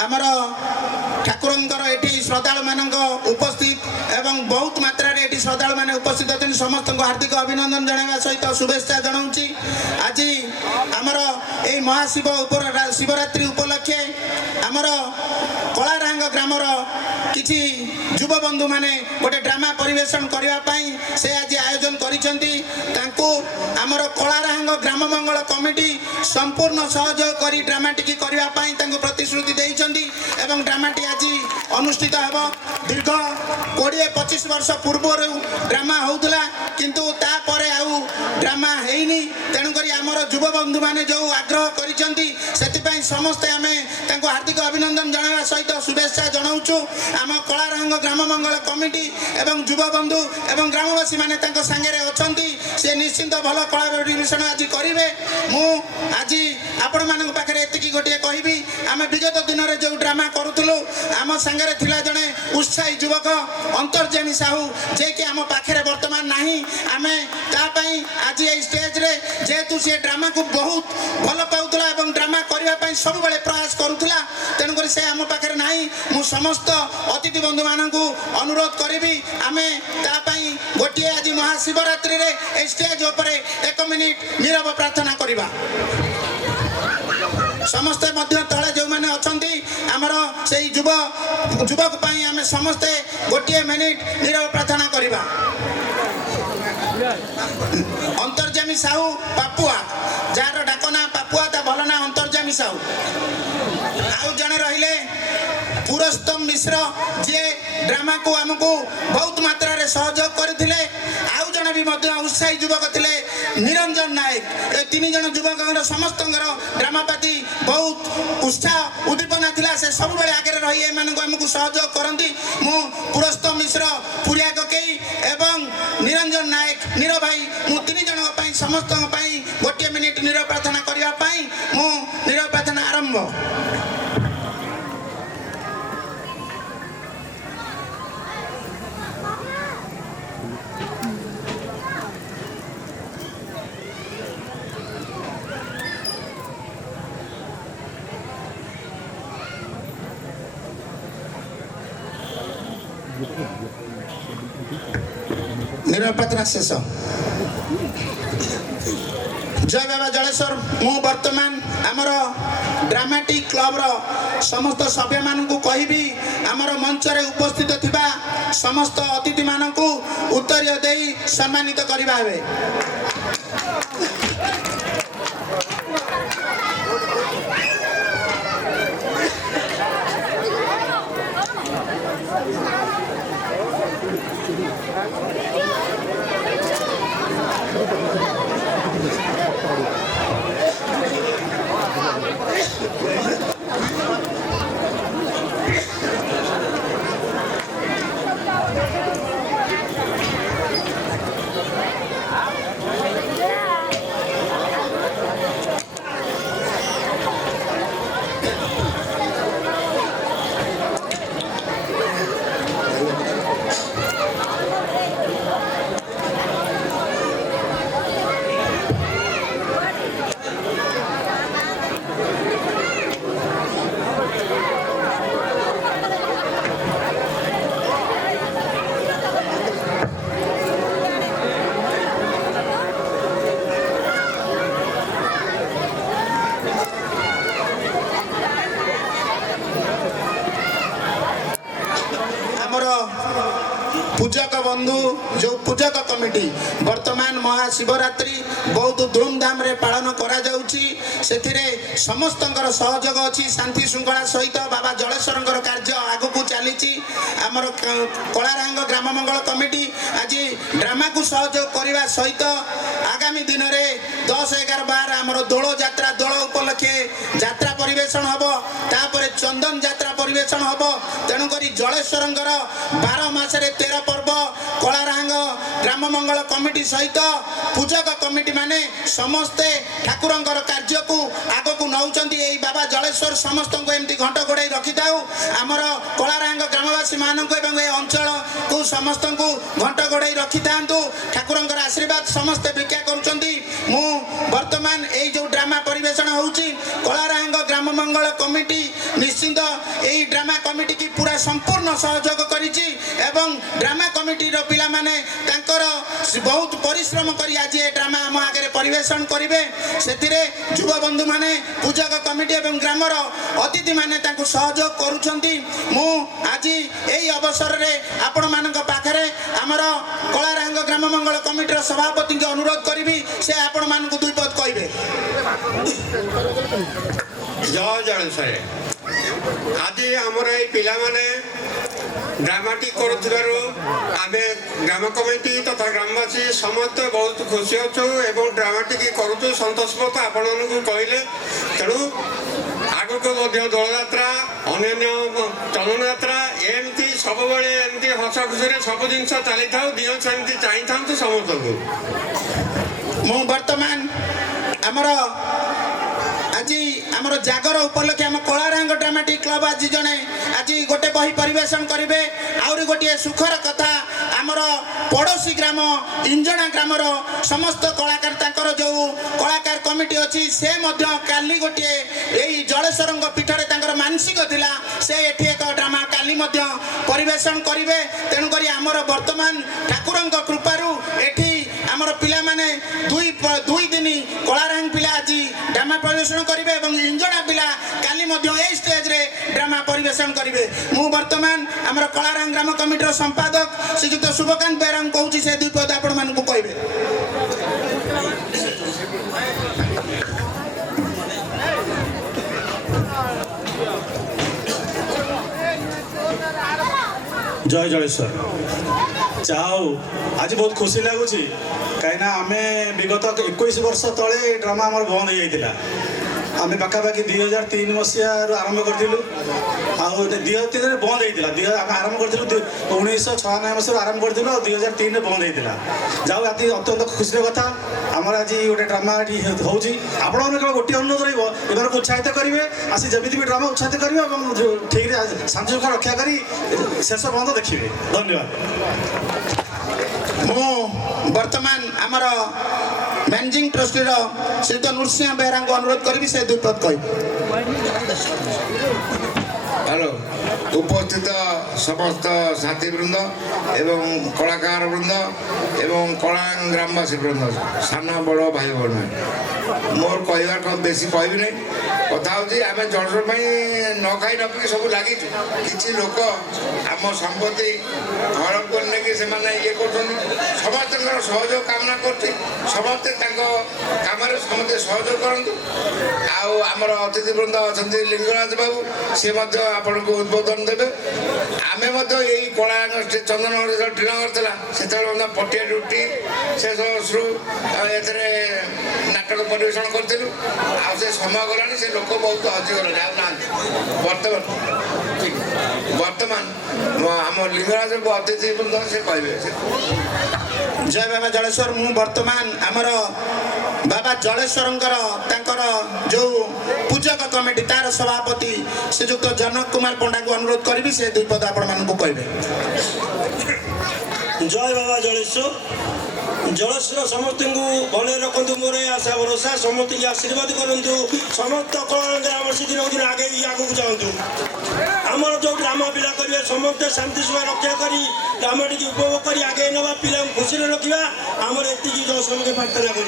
आमर ठाकुरंकर एटी श्रद्धालु मानक उपस्थित एवं बहुत मात्रा रे एटी श्रद्धालु माने उपस्थित अछन समस्त को हार्दिक अभिनंदन जणावा सहित शुभेच्छा जणाउची। आज आमर ए महाशिव शिवरात्रि उपलक्षे आमर कलारांग ग्रामर किछि युवा बंधु माने गोटे ड्रामा परिवेशन करने से आज आयोजन करिसेंती। तांको आमर कलारांग ग्राम मंगल कमिटी संपूर्ण सहयोग करी ड्रामाटी करने तांको प्रतिश्रुति देइछंती एवं ड्रामाटी आज अनुष्ठित हेबो। दीर्घ 20-25 वर्ष पूर्व ड्रामा होउतला किंतु ता परे आउ ड्रामा हेइनी। तेणु करी आमर युवा बंधु माने जो आग्रह करिसेंती सेति समस्ते आमे तांको हार्दिक अभिनंदन जणावा सहित शुभेच्छा जणाउछु। आम कलारांग ग्राम मंगल कमिटी एवं युवा बंधु एवं ग्रामवासी माने तांको संगे अछंती से निश्चिंत भल कला परिवेषण आज करिवे। मु आज आपण मानक पाखरे एतिकी गोटे कहिबी आमे विगत दिन रे जो ड्रामा करूथुलु आम संगे थिला जने उत्साही युवक अंतर्जामी साहू जे कि आम पाखरे वर्तमान नाही। आमे ता पई आज ए स्टेज रे जेतु से ड्रामा को बहुत भल पाउतला एवं ड्रामा करबा पई सब बेले प्रयास करूथला तेनु करी से आम पाखरे नाही। मु समस्त अतिथि बंधु मानकू अनुरोध करी आमे ता पई गोटे आज महाशिवरात्रि रे स्टेज उपरे 1 मिनिट नीरव प्रार्थना करिबा। समस्ते मध्य तले जो माने अछंती हमर सेही युवक पई आमे समस्ते गोटे मिनिट नीरव प्रार्थना करिबा। अंतर्जामी साहू पापुआ जार डाकना पापुआ ता भल ना अंतर्जामी साहू आउ जने रहिले पुरस्तम मिश्र जे ड्रामा को हमको बहुत मात्रा रे सहयोग करथिले। आउ जने भी मध्य उत्साही युवक थिले निरंजन नायक। ए 3 जन युवक समस्त ड्रामा पाती बहुत उत्साह उद्दीपना थिला से सब बेले आगे रही ए मानक हमको सहयोग करंती। मु पुरस्तम मिश्र पुरिया ककेई एवं निरंजन नायक नीर भाई मु 3 जन पई समस्त पई गोटे मिनिट नीरव प्रार्थना करिया पई मु नीरव प्रार्थना आरंभ। निरपत्रा शेष। जय बाबा जलेश्वर। मु वर्तमान आमर ड्रामाटिक क्लब रो समस्त सभ्य मानकू कहिबी आमर मंच रे उपस्थित थिबा समस्त अतिथि मानकू उत्तर देई सम्मानित करिबा हेबे। पूजक बंधु जो पूजक कमिटी वर्तमान महाशिवरात्रि बहुत धूमधाम रे पालन करा जाउची। सेथिरे समस्तंकर सहयोग अछि। शांति श्रृंखला सहित बाबा जलेश्वरंकर कार्य आगु को चलीची। हमर कलारांग ग्राम मंगल कमिटी आज ड्रामा को सहयोग करबा सहित आगामी दिन रे 10, 11, 12 हमर दोलो यात्रा दोलो उपलक्षे यात्रा परिवेषण हबो। तापरे चंदन यात्रा परिवेषण हबो। तेणु करी जलेश्वरंकर 12 मास रे 13 पर्व कलारांग ग्राम मंगल कमिटी सहित पूजक कमिटी माने समस्ते ठाकुरंकर कार्य को आगो को नौचंती। एई बाबा जलेश्वर समस्त को एमती घंट गोड़ाई रखि थाउ। हमर कलारांग ग्रामवासी मानक एवं ए अंचल को समस्त को घंट गोड़ाई रखि थांतु। ठाकुरंकर आशीर्वाद समस्त भिक्षा करूचंती। मु वर्तमान एई जो ड्रामा परिवेषण होउची कलारांग ग्राम मंगल कमिटी निश्चित यही ड्रामा कमिटी की पूरा संपूर्ण सहयोग करिछि एवं ड्रामा कमिटी रो पिला माने तांकर बहुत परिश्रम करी आज ये ड्रामा हम आगे परिवेशन करिवे सेतिरे युवा बंधु माने पूजक कमिटी एवं ग्रामर अतिथि माने तांको सहयोग करूछंती मु आज एही अवसर रे आपण मानक पाखरे हमर कलारांग ग्राम मंगल कमिटी रो सभापति के अनुरोध करिवि से आपण मानक दुई पद कहबे। जय जय आज आमर ये पिला माने ड्रामाटी करुथिबारु आमे ग्राम कमिटी तथा ग्रामवासी समस्त बहुत खुशी अच्छु एवं ड्रामाटी करुछु संतोष मत आपण कहले तेणु आग को दल यात्रा अन्य चलन यात्रा एमती सब बड़े एमती हस खुशी सब जिन चली था दिवस एमती चाही था समस्त को मु वर्तमान आमर आज आमर जागर उपलक्षे आम कलारांग ड्रामाटिक क्लब आज जड़े आज गोटे बही परिवेशन करेंगे आउरी गोटे सुखर कथा आमर पड़ोशी ग्राम इंजणा ग्रामर समस्त कलाकार तांकर जो कलाकार कमिटी अच्छी से काली गोटे यही जलेश्वर पीठरे तांकर मानसिक थिला से एठी एक ड्रामा काली परिवेशन करेंगे तेणुक आमर वर्तमान ठाकुर कृपारू एठी आमर पिला माने दुई दिन कलारांग पिला आज ड्रामा परिवेशन करेंगे और इंजणा पिला काली यही स्टेज रे ड्रामा परिवेशन करेंगे मु वर्तमान आमर कलारांग ग्राम कमिटी संपादक श्रीजुक्त शुभकांत बेहरा कहूँ से दुई पद आपण मानकु कहबे। जय जलेश्वर चाहू आज बहुत खुशी लगुच कहीं आम विगत 21 वर्ष तले ड्रामा आम बंद हो जाता आम पाखापाखि 2003 मसीह आरंभ करूँ आउ 2003 बंद होता आम आरंभ करूँ 1996 मसीह आरंभ करूँ 2003 बंद होता जाऊ आज अत्यंत खुशी कथा आमर आज गोटे ड्रामा होती आपण गोटे अनुरोध रहा उत्साहित करेंगे आसी जमी भी ड्रामा उत्साहित करेंगे और ठीक शांति शृंखला रक्षा कर शेष बंद देखिए। धन्यवाद। मु वर्तमान आमर मैनेजिंग ट्रस्टी श्रीयुक्त नृसिंह बेहरा को अनुरोध करी से दुई पद कह। हेलो उपस्थित समस्त साथीवृंद एवं कलाकार वृंद एवं कला ग्रामवासी वृंद साना बड़ भाई बहन मोर कह बेसी कहबी नहीं कथा हूँ आम जलसर न खाई न पी सब लगी किसी लोक आम संपत्ति हड़प कर ये समस्त सहयोग कामना कर समस्ते कम समस्ते सहयोग करूँ आमर अतिथि वृंद अच्छा लिंगराज बाबू सी आपण को उद्बोधन देवे आम यही कला चंदनगर टीनगर था से पटिया ड्यूटी से नाटक परिवेशन करूँ से समय गलानी से लोक बहुत हजिगले वर्तमान आम लिंगराज अतिथि वृंद से कहे। जय बाबा जलेश्वर मु वर्तमान आमर बाबा जलेश्वर जो पूजक कमिटी तार सभापति श्रीजुक्त जनक कुमार पंडा को अनुरोध करी से दुई पद आपण मानकु कहबे। जय बाबा जलेश्वर जलेश्वर समस्त को भले रखु मोर आशा भरोसा समस्त की आशीर्वाद करूँ समस्त ग्रामवासी दिन दिन आगे आगे चाहूँ आमर जो ड्रामा पिला करेंगे समस्त शांति सुखा रक्षा कर ड्रामा टी उपभोग कर आगे नवा पिला खुशी रखा आमर एति जलेश्वर के प्रार्थना कर।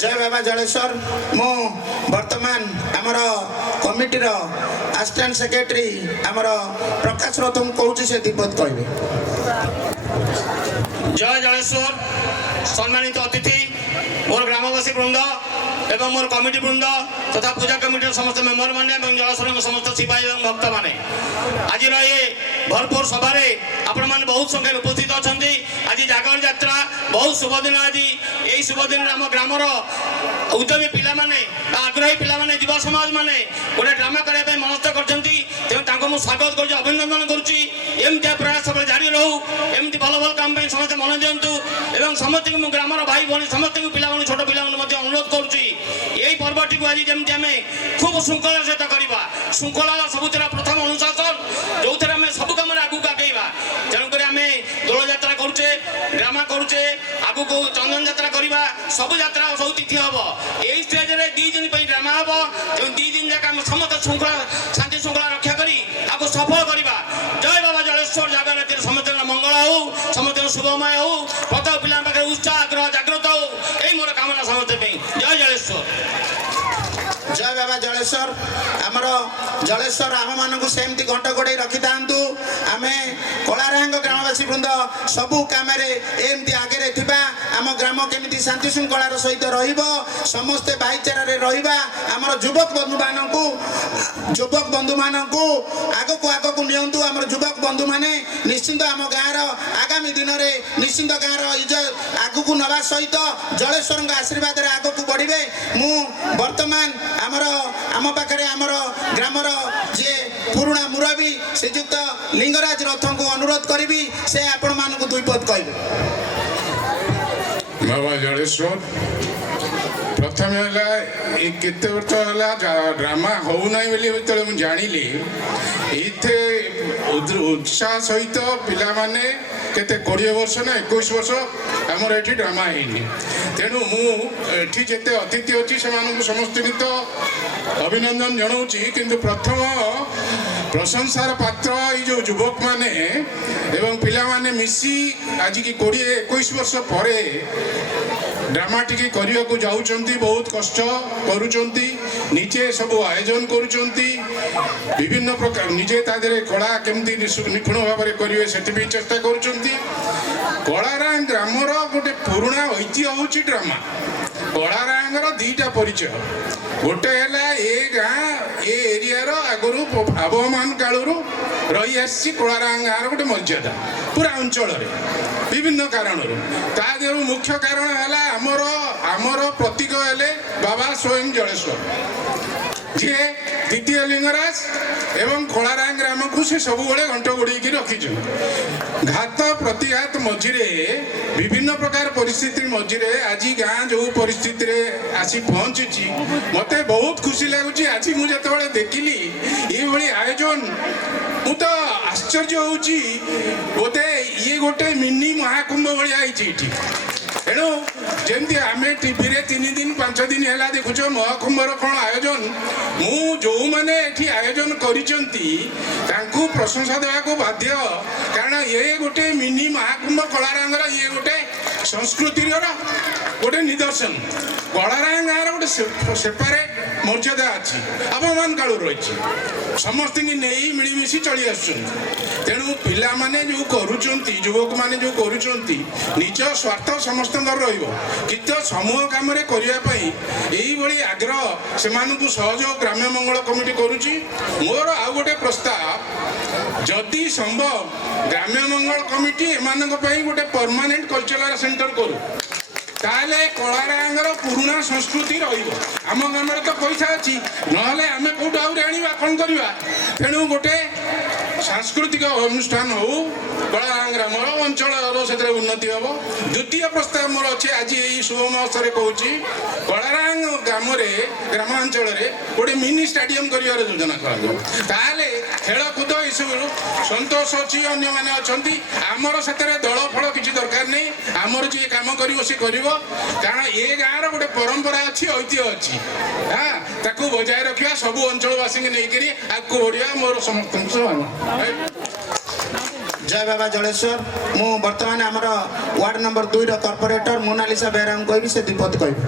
जय बाबा जलेश्वर मु वर्तमान आमर कमिटीर असिस्टेंट सेक्रेटरी आमर प्रकाश रथम कहूँ से दीपद कहबे। जय जलेश्वर सम्मानित अतिथि मोर ग्रामवासी वृंद एवं मोर कमिटी वृंद तथा पूजा कमिटी समस्त मेम्बर मैंने जलेश्वर समस्त सिपाही और भक्त मैंने आज ये भरपूर सभा आपण मैंने बहुत संख्या उपस्थित अच्छा आज जागर यात्रा बहुत शुभ दिन आज यही शुभ दिन आम ग्रामर उद्यमी पिला माने आग्रही पिला माने युवा समाज माने गोटे ड्रामा करने मनस्थ कर स्वागत कर अभिनंदन करुँच प्रयास सब जारी रहू एमती भल भल काम समस्त मन दिंतु एवं समस्त ग्रामर भाई भाई समस्त पिला छोट पिला अनुरोध करुँच यही पर्वटी को आज जमी आम खूब श्रृंखला सहित करवा श्रृंखला सबुतिर प्रथम अनुशासन जो थे आम सब कम आगू आगेवा तेणुक आम दोल यात्रा करुचे ड्रामा करुचे आगू चंदन यात्रा करवा सब यात्रा सब तिथि हम यही स्टेज 2 दिन ड्रामा हम ସମସ୍ତ ଶୃଙ୍ଖଳା ଶାନ୍ତି ଶୃଙ୍ଖଳା ରକ୍ଷା କରି ଆକୁ ସଫଳ କରିବା। ଜୟ ବାବା ଜଳେଶ୍ୱର ଜାଗରତୀର ସମସ୍ତଙ୍କର ମଙ୍ଗଳ ହଉ, ସମସ୍ତଙ୍କର ଶୁଭମୟ ହଉ, ପ୍ରତ୍ୟେକ ପିଲାଙ୍କ ପାଖରେ ଉତ୍ସାହ ଆଗ୍ରହ ଜାଗ୍ରତ ହଉ, ଏଇ ମୋର କାମନା ସମସ୍ତ ପାଇଁ। ଜୟ ଜଳେଶ୍ୱର। ଜୟ ବାବା ଜଳେଶ୍ୱର। ଆମର ଜଳେଶ୍ୱର ଆମମାନଙ୍କୁ ସେମିତି ଘଣ୍ଟ ଘୋଡ଼େଇ ରଖିଥାନ୍ତୁ। ଆମେ କଳାରାହାଙ୍ଗ ଗ୍ରାମବାସୀ ବୃନ୍ଦ ସବୁ କାମରେ ଏମିତି ଆଗରେ ଥିବା, ଆମ ଗ୍ରାମ କେମିତି ଶାନ୍ତି ଶୃଙ୍ଖଳାର ସହିତ ରହିବ, ସମସ୍ତେ ଭାଇଚାରାରେ ରହିବା। ଆମର ଯୁବକ ବନ୍ଧୁମାନଙ୍କୁ ଆଗକୁ ନିଅନ୍ତୁ। ଆମର ଯୁବକ ବନ୍ଧୁମାନେ ନିଶ୍ଚିନ୍ତ ଆମ ଗାଁର ଆଗାମୀ ଦିନରେ ନିଶ୍ଚିନ୍ତ ଗାଁର ଆଗକୁ ନେବା ସହିତ ଜଳେଶ୍ୱରଙ୍କ ଆଶୀର୍ବାଦରେ ଆଗକୁ ବଢ଼ିବେ। ମୁଁ ବର୍ତ୍ତମାନ ଆମ ପାଖରେ ଆମର ଗ୍ରାମର ଯିଏ ପୁରୁଣା ମୁରବୀ ଶ୍ରୀଯୁକ୍ତ ଲିଙ୍ଗରାଜ ରଥଙ୍କୁ ଅନୁରୋଧ କରିବି, ସେ ଆପଣମାନଙ୍କୁ ଦୁଇ ପଦ କହିବେ। ବାବା ଜଳେଶ୍ୱର ପ୍ରଥମେ ହେଲା ଏ କେତେ ବର୍ଷ ହେଲା ଡ୍ରାମା ହଉନାହିଁ ବୋଲି ଯେତେବେଳେ ମୁଁ ଜାଣିଲି, ଏଇଥିରେ ଉତ୍ସାହ ସହିତ ପିଲାମାନେ କେତେ 20 ବର୍ଷ ନା 21 ବର୍ଷ ଆମର ଏଠି ଡ୍ରାମା ହେଇନି। ତେଣୁ ମୁଁ ଏଠି ଯେତେ ଅତିଥି ଅଛି ସେମାନଙ୍କୁ ସମସ୍ତଙ୍କୁ ତ ଅଭିନନ୍ଦନ ଜଣାଉଛି, କିନ୍ତୁ ପ୍ରଥମ ପ୍ରଶଂସାର ପାତ୍ର ଏଇ ଯେଉଁ ଯୁବକମାନେ ଏବଂ ପିଲାମାନେ ମିଶି ଆଜିକି 20-21 ବର୍ଷ ପରେ ଡ୍ରାମାଟିକି କରିବାକୁ ଯାଉଛନ୍ତି। ବହୁତ କଷ୍ଟ କରୁଛନ୍ତି, ନିଜେ ସବୁ ଆୟୋଜନ କରୁଛନ୍ତି, ବିଭିନ୍ନ ପ୍ରକାର ନିଜେ ତା ଦେହରେ କଳା କେମିତି ନିଖୁଣ ଭାବରେ କରିବେ ସେଥିପାଇଁ ଚେଷ୍ଟା କରୁଛନ୍ତି। କଳାରାହାଙ୍ଗ ଗ୍ରାମର ଗୋଟେ ପୁରୁଣା ଐତିହ୍ୟ ହେଉଛି ଡ୍ରାମା। କଳାରାହାଙ୍ଗର ଦୁଇଟା ପରିଚୟ, ଗୋଟେ ହେଲା ଏ ଗାଁ ଏ ଏରିଆର ଆଗରୁ ଆବହମାନ କାଳରୁ ରହି ଆସିଛି କଳାରାହାଙ୍ଗ ଗାଁର ଗୋଟେ ମର୍ଯ୍ୟାଦା ପୁରା ଅଞ୍ଚଳରେ ବିଭିନ୍ନ କାରଣରୁ। ତା ଦେହରୁ ମୁଖ୍ୟ କାରଣ ହେଲା ଆମର ପ୍ରତୀକ ହେଲେ ବାବା ସ୍ୱୟଂ ଜଳେଶ୍ୱର, ଯିଏ ଦ୍ୱିତୀୟ ଲିଙ୍ଗରାଜ ଏବଂ କଳାରାହାଙ୍ଗ ଗ୍ରାମକୁ ସେ ସବୁବେଳେ ଘଣ୍ଟ ଘୋଡ଼େଇକି ରଖିଛନ୍ତି। ଘାତ ପ୍ରତିଘାତ ମଝିରେ ବିଭିନ୍ନ ପ୍ରକାର ପରିସ୍ଥିତି ମଝିରେ ଆଜି ଗାଁ ଯେଉଁ ପରିସ୍ଥିତିରେ ଆସି ପହଞ୍ଚିଛି, ମୋତେ ବହୁତ ଖୁସି ଲାଗୁଛି। ଆଜି ମୁଁ ଯେତେବେଳେ ଦେଖିଲି ଏଇଭଳି ଆୟୋଜନ, ମୁଁ ତ ଆଶ୍ଚର୍ଯ୍ୟ ହେଉଛି, ବୋଧେ ଇଏ ଗୋଟେ ମିନି ମହାକୁମ୍ଭ ଭଳିଆ ହେଇଛି ଏଠି। ତେଣୁ ଯେମିତି ଆମେ ଟିଭିରେ 3 ଦିନ 5 ଦିନ ହେଲା ଦେଖୁଛ ମହାକୁମ୍ଭର କ'ଣ ଆୟୋଜନ, ମୁଁ ଯେଉଁମାନେ ଏଠି ଆୟୋଜନ କରିଛନ୍ତି ତାଙ୍କୁ ପ୍ରଶଂସା ଦେବାକୁ ବାଧ୍ୟ। କାରଣ ଏ ଗୋଟେ ମିନି ମହାକୁମ୍ଭ କଳାରାହାଙ୍ଗର ଇଏ ଗୋଟେ ସଂସ୍କୃତିର ଗୋଟେ ନିଦର୍ଶନ। କଳାରାହାଙ୍ଗ ଗାଁର ଗୋଟେ ସେପାରେଟ ମର୍ଯ୍ୟାଦା ଅଛି, ଆବହମାନ କାଳରୁ ରହିଛି, ସମସ୍ତଙ୍କୁ ନେଇ ମିଳିମିଶି ଚଳି ଆସୁଛନ୍ତି। ତେଣୁ ପିଲାମାନେ ଯେଉଁ କରୁଛନ୍ତି, ଯୁବକମାନେ ଯେଉଁ କରୁଛନ୍ତି, ନିଜ ସ୍ୱାର୍ଥ ସମସ୍ତଙ୍କର ରହିବ, କିନ୍ତୁ ସମୂହ କାମରେ କରିବା ପାଇଁ ଏଇଭଳି ଆଗ୍ରହ ସେମାନଙ୍କୁ ସହଯୋଗ ଗ୍ରାମ୍ୟ ମଙ୍ଗଳ କମିଟି କରୁଛି। ମୋର ଆଉ ଗୋଟେ ପ୍ରସ୍ତାବ, ଯଦି ସମ୍ଭବ ଗ୍ରାମ୍ୟ ମଙ୍ଗଳ କମିଟି ଏମାନଙ୍କ ପାଇଁ ଗୋଟେ ପରମାନେଣ୍ଟ କଲଚରାଲ ସେଣ୍ଟର କରୁ, ତାହେଲେ କଳାରାହାଙ୍ଗର ପୁରୁଣା ସଂସ୍କୃତି ରହିବ। ଆମ ଗ୍ରାମରେ ତ ପଇସା ଅଛି, ନହେଲେ ଆମେ କୋଉଠୁ ଆହୁରି ଆଣିବା, କ'ଣ କରିବା? ତେଣୁ ଗୋଟେ ସାଂସ୍କୃତିକ ଅନୁଷ୍ଠାନ ହଉ, କଳାରାହାଙ୍ଗ ଗ୍ରାମର ଅଞ୍ଚଳର ସେଥିରେ ଉନ୍ନତି ହେବ। ଦ୍ୱିତୀୟ ପ୍ରସ୍ତାବ ମୋର ଅଛି, ଆଜି ଏଇ ଶୁଭ ମହୋତ୍ସବରେ କହୁଛି, କଳାରାହାଙ୍ଗ ଗ୍ରାମରେ ଗ୍ରାମାଞ୍ଚଳରେ ଗୋଟେ ମିନି ଷ୍ଟାଡିୟମ କରିବାର ଯୋଜନା କରାଯିବ। ତାହେଲେ ଖେଳକୁଦ ଏସବୁ ସନ୍ତୋଷ ଅଛି, ଅନ୍ୟମାନେ ଅଛନ୍ତି, ଆମର ସେଥିରେ ଦଳ ଫଳ କିଛି ଦରକାର ନାହିଁ। ଆମର ଯିଏ କାମ କରିବ ସେ କରିବ, କାରଣ ଏ ଗାଁର ଗୋଟେ ପରମ୍ପରା ଅଛି, ଐତିହ୍ୟ ଅଛି, ତାକୁ ବଜାୟ ରଖିବା, ସବୁ ଅଞ୍ଚଳବାସୀଙ୍କୁ ନେଇକରି ଆଗକୁ ବଢ଼ିବା ମୋର ସମସ୍ତଙ୍କ ଜୟ ବାବା ଜଳେଶ୍ୱର। ମୁଁ ବର୍ତ୍ତମାନ ଆମର ୱାର୍ଡ ନମ୍ବର 2ର କର୍ପୋରେଟର ମୋନାଲିସା ବେହେରାଙ୍କୁ କହିବି, ସେ ଦୀପଦ କହିବେ।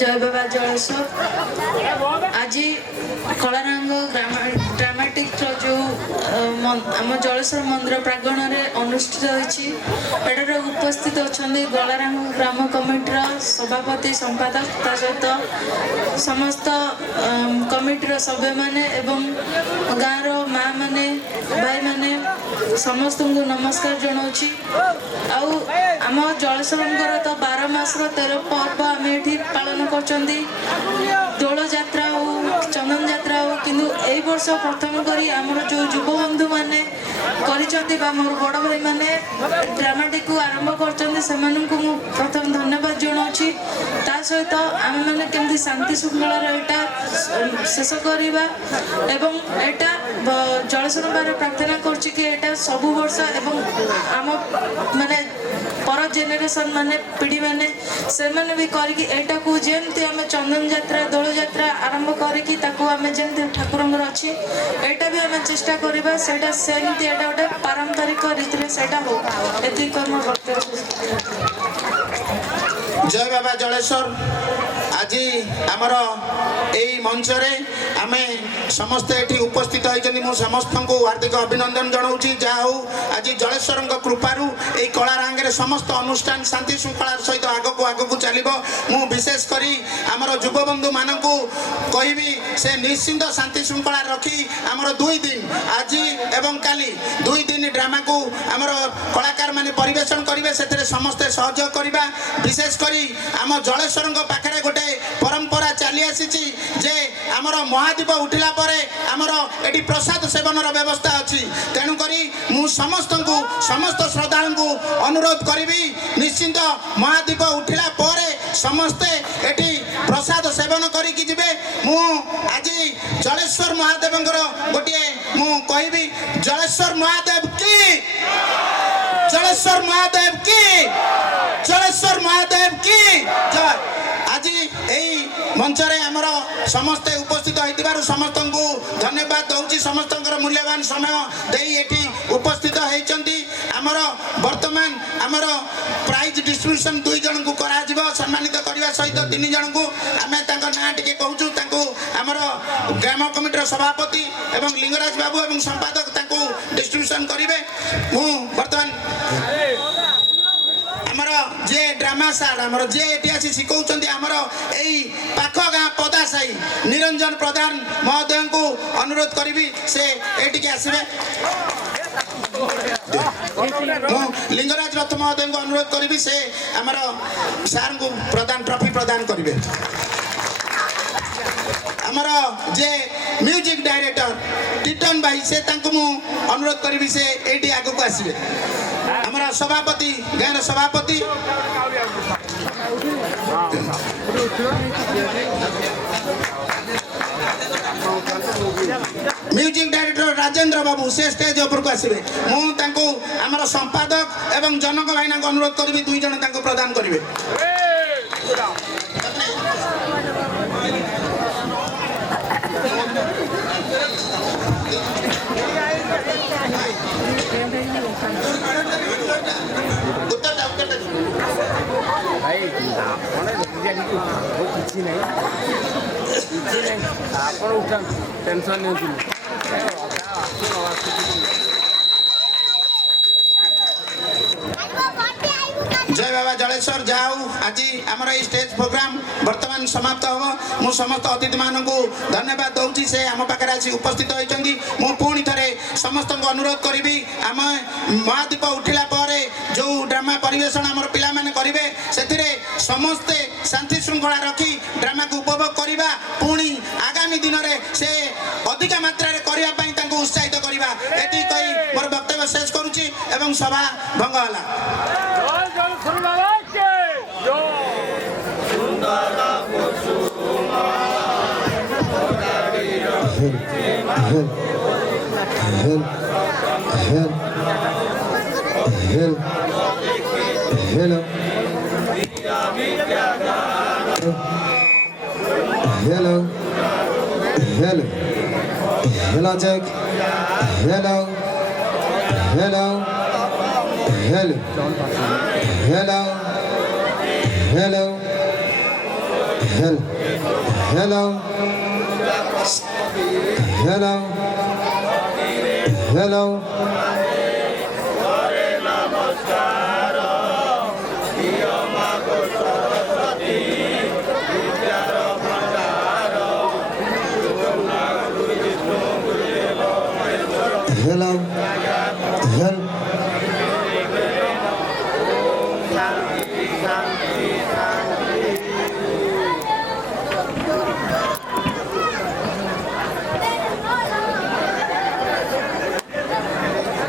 ଜୟ ବାବା ଜଳେଶ୍ୱର। ଆଜି କଳାରାହାଙ୍ଗ ଡ୍ରାମାଟିକ୍ର ଯେଉଁ ଆମ ଜଳେଶ୍ୱର ମନ୍ଦିର ପ୍ରାଙ୍ଗଣରେ ଅନୁଷ୍ଠିତ ହୋଇଛି, ଏଠାରେ ଉପସ୍ଥିତ ଅଛନ୍ତି କଳାରାହାଙ୍ଗ ଗ୍ରାମ କମିଟିର ସଭାପତି ସମ୍ପାଦକ, ତା ସହିତ ସମସ୍ତ କମିଟିର ସଭ୍ୟମାନେ ଏବଂ ଗାଁର ମାଆ ମାନେ ଭାଇମାନେ ସମସ୍ତଙ୍କୁ ନମସ୍କାର ଜଣାଉଛି। ଆଉ ଆମ ଜଳେଶ୍ୱରଙ୍କର ତ 12 ମାସର 13 ପର୍ବ ଆମେ ଏଠି ପାଳନ କରୁଛନ୍ତି, ଦୋଳ ଯାତ୍ରା ହଉ, ଚନ୍ଦନ ଯାତ୍ରା ହଉ, କିନ୍ତୁ ଏଇ ବର୍ଷ ପ୍ରଥମ କରି ଆମର ଯେଉଁ ଯୁବବନ୍ଧୁମାନେ କରିଛନ୍ତି ବା ମୋର ବଡ଼ ଭାଇମାନେ ଡ୍ରାମାଟିକୁ ଆରମ୍ଭ କରିଛନ୍ତି, ସେମାନଙ୍କୁ ମୁଁ ପ୍ରଥମେ ଧନ୍ୟବାଦ ଜଣାଉଛି। ତା ସହିତ ଆମେମାନେ କେମିତି ଶାନ୍ତି ଶୃଙ୍ଖଳାର ଏଇଟା ଶେଷ କରିବା ଏବଂ ଏଇଟା ଜଳେଶ୍ୱର ବାରେ ପ୍ରାର୍ଥନା କରୁଛି କି ଏଇଟା ସବୁ ବର୍ଷ ଏବଂ ଆମ ମାନେ पर जेनेरेशन माने पीढ़ी माने सेमाने भी करिकी एटा को जेमती आमे चंदन यात्रा दोल यात्रा आरंभ करिकी ताको आमे जेमती ठाकुरंगर अछि एटा भी आमे चेष्टा करिबा सेटा सेमती एटा गोटे पारंपरिक रीति सेटा हो एति कर्म करते जय बाबा जलेश्वर आज आमर यही मंच आमे समस्ते एठी उपस्थित होइछन्ति मु समस्त को हार्दिक अभिनंदन जनाउछि जहा हो आज जलेश्वर कृपारु एही कलारांग रे समस्त अनुष्ठान शांति श्रृंखला सहित आगो को चलिबो मु विशेष करी आमर युव बंधु मानकु कहिबी से निश्चिंत शांति श्रृंखला रखी आमर 2 दिन आज एवं काली 2 दिन ड्रामा को आमर कलाकार माने परिवेशन करिवे सेतरे समस्त सहयोग करिबा विशेष करी आम जलेश्वर पाखरे गोटे परंपरा चली आसी जे आमर महादीप उठिला परे आमर एटी प्रसाद सेवन व्यवस्था अच्छी तेणुकरी मु समस्त श्रद्धालु को अनुरोध करी निश्चिंत महादीप उठिला परे समस्ते एटी प्रसाद सेवन करिकी जिबे मु आज जलेश्वर महादेव गोटे मु कहबी जलेश्वर महादेव की जलेश्वर महादेव की जलेश्वर महादेव की जय आज यही मंच आमर समस्ते उपस्थित होइतिबारु समस्त को धन्यवाद दउची समस्त मूल्यवान समय देई एठी उपस्थित होइचंती आमर वर्तमान आमर प्राइज डिस्ट्रीब्यूशन 2 जन को करा जिवो सम्मानित करबा सहित 3 जन को आमे तांको ना टिके कहूछु तांको आमर ग्राम कमिटीर सभापति एवं लिंगराज बाबू एवं संपादक तांको डिस्ट्रीब्यूशन करिवे मु वर्तमान आमर जे ड्रामा सार आमर जे एटी आसी शिखौचंती आमर एई पाख गाँ पदासाई निरंजन प्रधान महोदय को अनुरोध करी से एटी आसबे लिंगराज रथ महोदय को अनुरोध करी से आमर सार को प्रदान ट्रॉफी प्रदान करेंगे आमर जे म्यूजिक डायरेक्टर टिटन भाई से मु अनुरोध करी से एटी आग को आसबे आमर सभापति गाँव सभापति म्यूजिक डायरेक्टर राजेंद्र बाबू से स्टेज ऊपर को आसबे मु आमर संपादक एवं जनक भाईना को अनुरोध करी 2 जन प्रदान करेंगे टेंशन नहीं जय बाबा जलेश्वर जाऊ आज आमर ये स्टेज प्रोग्राम वर्तमान समाप्त हम मु समस्त अतिथि मान को धन्यवाद दूसरी से आम पाखे आसी उपस्थित होती मु पुणी थे समस्त को अनुरोध करी आम महादीप उठिला पर जो ड्रामा परिवेशन आमर पिला माने करेंगे से समस्ते शांति श्रृंखला रखी ड्रामा को उपभोग करवा पुणी आगामी दिन में से अधिक मात्रा करने उत्साहित करवा ये कही मोर वक्तव्य शेष करुच्ची एवं सभा भंग Hello, Jack. Hello. Hello. Hello. Hello. Hello. Hello. Hello. Hello. Hello. Hello.